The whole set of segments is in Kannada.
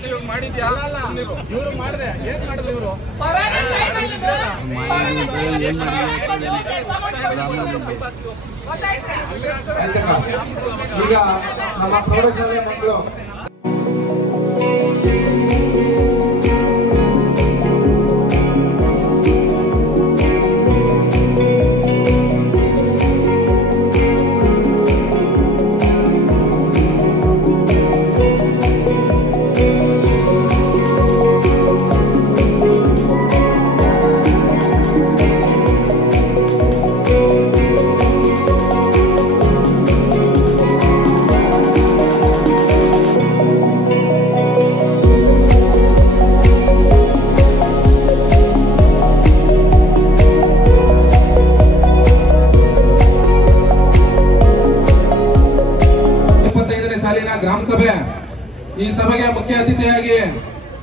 ಮತ್ತೆ ಇವಾಗ ಮಾಡಿದ್ಯಾ? ಇವರು ಮಾಡಿದೆ ಏನ್ ಮಾಡಿದ್ರು ಇವರು? ಈಗ ನಮ್ಮ ಪ್ರೌಢಶಾಲೆ ಮಕ್ಕಳು ಗ್ರಾಮ ಸಭೆ ಈ ಸಭೆಗೆ ಮುಖ್ಯ ಅತಿಥಿಯಾಗಿ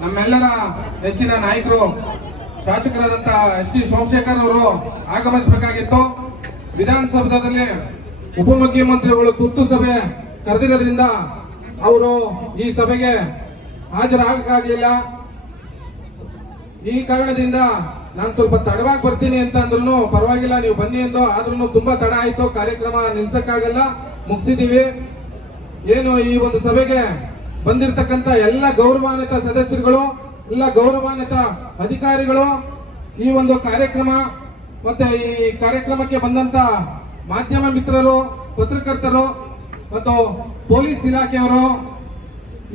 ನಮ್ಮೆಲ್ಲರ ನೆಚ್ಚಿನ ನಾಯಕರು ಶಾಸಕರಾದಂತ ಎಸ್.ಟಿ. ಸೋಮಶೇಖರ್ ಅವರು ಆಗಮಿಸಬೇಕಾಗಿತ್ತು. ವಿಧಾನಸೌಧದಲ್ಲಿ ಉಪಮುಖ್ಯಮಂತ್ರಿಗಳು ತುರ್ತು ಸಭೆ ಕರೆದಿರೋದ್ರಿಂದ ಅವರು ಈ ಸಭೆಗೆ ಹಾಜರಾಗಲಿಲ್ಲ. ಈ ಕಾರಣದಿಂದ ನಾನು ಸ್ವಲ್ಪ ತಡವಾಗಿ ಬರ್ತೀನಿ ಅಂತ ಅಂದ್ರೂ ಪರವಾಗಿಲ್ಲ, ನೀವು ಬನ್ನಿ ಎಂದು. ಆದ್ರೂ ತುಂಬಾ ತಡ ಆಯ್ತು, ಕಾರ್ಯಕ್ರಮ ನಿಲ್ಸಕ್ಕಾಗಲ್ಲ, ಮುಗಿಸಿದೀವಿ. ಏನು ಈ ಒಂದು ಸಭೆಗೆ ಬಂದಿರತಕ್ಕಂತ ಎಲ್ಲ ಗೌರವಾನ್ವಿತ ಸದಸ್ಯರುಗಳು, ಎಲ್ಲ ಗೌರವಾನ್ವಿತ ಅಧಿಕಾರಿಗಳು, ಈ ಒಂದು ಕಾರ್ಯಕ್ರಮ ಮತ್ತೆ ಈ ಕಾರ್ಯಕ್ರಮಕ್ಕೆ ಬಂದಂತ ಮಾಧ್ಯಮ ಮಿತ್ರರು, ಪತ್ರಕರ್ತರು ಮತ್ತು ಪೊಲೀಸ್ ಇಲಾಖೆಯವರು,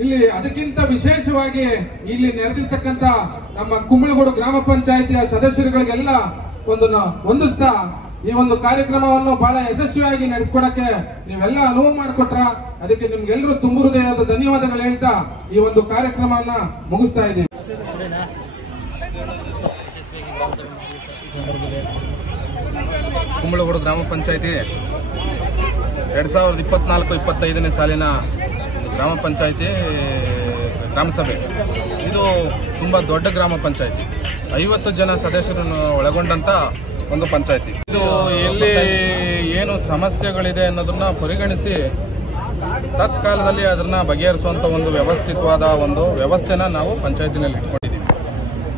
ಇಲ್ಲಿ ಅದಕ್ಕಿಂತ ವಿಶೇಷವಾಗಿ ಇಲ್ಲಿ ನೆರೆದಿರ್ತಕ್ಕಂತ ನಮ್ಮ ಕುಂಬಳಗೋಡು ಗ್ರಾಮ ಪಂಚಾಯಿತಿಯ ಸದಸ್ಯರುಗಳಿಗೆಲ್ಲ ಹೊಂದಿಸ್ತಾ ಈ ಒಂದು ಕಾರ್ಯಕ್ರಮವನ್ನು ಬಹಳ ಯಶಸ್ವಿಯಾಗಿ ನಡೆಸ್ಕೊಡಕ್ಕೆ ನೀವೆಲ್ಲ ಅನುವು ಮಾಡಿಕೊಟ್ರ. ಅದಕ್ಕೆ ನಿಮ್ಗೆಲ್ಲರೂ ತುಂಬ ಹೃದಯದ ಧನ್ಯವಾದಗಳು ಹೇಳ್ತಾ ಈ ಒಂದು ಕಾರ್ಯಕ್ರಮವನ್ನ ಮುಗಿಸ್ತಾ ಇದ್ದೀವಿ. ಕುಂಬಳಗೋಡು ಗ್ರಾಮ ಪಂಚಾಯಿತಿ 2024-25ನೇ ಸಾಲಿನ ಗ್ರಾಮ ಪಂಚಾಯಿತಿ ಗ್ರಾಮ ಸಭೆ. ಇದು ತುಂಬಾ ದೊಡ್ಡ ಗ್ರಾಮ ಪಂಚಾಯಿತಿ, 50 ಜನ ಸದಸ್ಯರನ್ನು ಒಳಗೊಂಡಂತ ಒಂದು ಪಂಚಾಯಿತಿ. ಇದು ಎಲ್ಲಿ ಏನು ಸಮಸ್ಯೆಗಳಿದೆ ಅನ್ನೋದನ್ನ ಪರಿಗಣಿಸಿ ತತ್ಕಾಲದಲ್ಲಿ ಅದನ್ನ ಬಗೆಹರಿಸುವಂತ ಒಂದು ವ್ಯವಸ್ಥಿತವಾದ ಒಂದು ವ್ಯವಸ್ಥೆನ ನಾವು ಪಂಚಾಯತಿನಲ್ಲಿ ಇಟ್ಕೊಂಡಿದ್ದೀವಿ.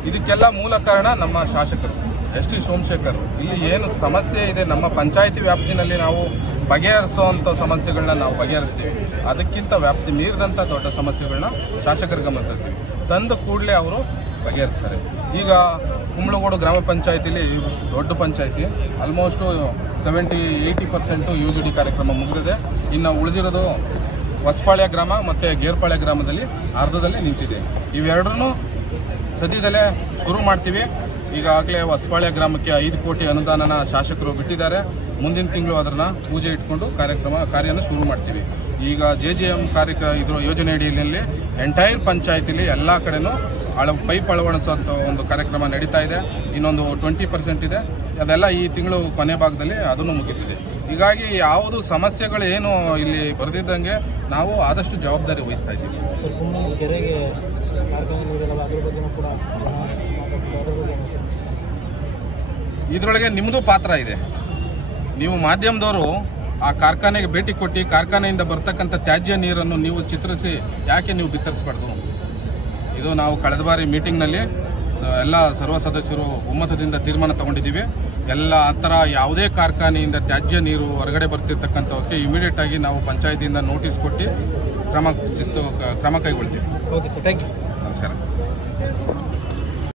ಇದಕ್ಕೆಲ್ಲ ಮೂಲ ಕಾರಣ ನಮ್ಮ ಶಾಸಕರು ಎಸ್.ಟಿ. ಸೋಮಶೇಖರ್. ಇಲ್ಲಿ ಏನು ಸಮಸ್ಯೆ ಇದೆ ನಮ್ಮ ಪಂಚಾಯಿತಿ ವ್ಯಾಪ್ತಿನಲ್ಲಿ ನಾವು ಬಗೆಹರಿಸುವಂತ ಸಮಸ್ಯೆಗಳನ್ನ ನಾವು ಬಗೆಹರಿಸ್ತೀವಿ. ಅದಕ್ಕಿಂತ ವ್ಯಾಪ್ತಿ ಮೀರಿದಂತ ದೊಡ್ಡ ಸಮಸ್ಯೆಗಳನ್ನ ಶಾಸಕರ ಗಮನ ತರ್ತೀವಿ, ತಂದ ಕೂಡಲೇ ಅವರು ಬಗೆಹರಿಸ್ತಾರೆ. ಈಗ ಕುಂಬಳಗೋಡು ಗ್ರಾಮ ಪಂಚಾಯತಿಲಿ ದೊಡ್ಡ ಪಂಚಾಯತಿ, ಆಲ್ಮೋಸ್ಟ್ 70-80% UGD ಕಾರ್ಯಕ್ರಮ ಮುಗಿದಿದೆ. ಇನ್ನು ಉಳಿದಿರೋದು ಹೊಸಪಾಳ್ಯ ಗ್ರಾಮ ಮತ್ತು ಗೇರ್ಪಾಳ್ಯ ಗ್ರಾಮದಲ್ಲಿ ಅರ್ಧದಲ್ಲಿ ನಿಂತಿದೆ. ಇವೆರಡನ್ನೂ ಸದ್ಯದಲ್ಲೇ ಶುರು ಮಾಡ್ತೀವಿ. ಈಗಾಗಲೇ ಹೊಸಪಾಳ್ಯ ಗ್ರಾಮಕ್ಕೆ 5 ಕೋಟಿ ಅನುದಾನನ ಶಾಸಕರು ಬಿಟ್ಟಿದ್ದಾರೆ. ಮುಂದಿನ ತಿಂಗಳು ಅದನ್ನ ಪೂಜೆ ಇಟ್ಕೊಂಡು ಕಾರ್ಯನ ಶುರು ಮಾಡ್ತೀವಿ. ಈಗ JJM ಇದ್ರ ಯೋಜನೆ ಅಡಿಯಲ್ಲಿ ಎಂಟೈರ್ ಪಂಚಾಯತಿಲಿ ಎಲ್ಲ ಕಡೆನೂ ಪೈಪ್ ಅಳವಡಿಸುವಂತ ಒಂದು ಕಾರ್ಯಕ್ರಮ ನಡೀತಾ ಇದೆ. ಇನ್ನೊಂದು 20% ಇದೆ, ಅದೆಲ್ಲ ಈ ತಿಂಗಳು ಕೊನೆ ಭಾಗದಲ್ಲಿ ಅದನ್ನು ಮುಗಿತಿದೆ. ಹೀಗಾಗಿ ಯಾವುದು ಸಮಸ್ಯೆಗಳು ಏನು ಇಲ್ಲಿ ಬರೆದಿದ್ದಂಗೆ ನಾವು ಆದಷ್ಟು ಜವಾಬ್ದಾರಿ ವಹಿಸ್ತಾ ಇದ್ದೀವಿ. ಇದರೊಳಗೆ ನಿಮ್ಮದು ಪಾತ್ರ ಇದೆ. ನೀವು ಮಾಧ್ಯಮದವರು ಆ ಕಾರ್ಖಾನೆಗೆ ಭೇಟಿ ಕೊಟ್ಟು ಕಾರ್ಖಾನೆಯಿಂದ ಬರ್ತಕ್ಕಂಥ ತ್ಯಾಜ್ಯ ನೀರನ್ನು ನೀವು ಚಿತ್ರಿಸಿ ಯಾಕೆ ನೀವು ಬಿತ್ತರಿಸಬಾರ್ದು? ಇದು ನಾವು ಕಳೆದ ಬಾರಿ ಮೀಟಿಂಗ್ನಲ್ಲಿ ಎಲ್ಲ ಸರ್ವ ಸದಸ್ಯರು ಒಮ್ಮತದಿಂದ ತೀರ್ಮಾನ ತಗೊಂಡಿದ್ದೀವಿ. ಎಲ್ಲ ಆ ಥರ ಯಾವುದೇ ಕಾರ್ಖಾನೆಯಿಂದ ತ್ಯಾಜ್ಯ ನೀರು ಹೊರಗಡೆ ಬರ್ತಿರ್ತಕ್ಕಂಥವಕ್ಕೆ ಇಮಿಡಿಯೇಟ್ ಆಗಿ ನಾವು ಪಂಚಾಯತಿಯಿಂದ ನೋಟಿಸ್ ಕೊಟ್ಟು ಕ್ರಮ ಕೈಗೊಳ್ತೀವಿ. Okay sir, thank you. ನಮಸ್ಕಾರ.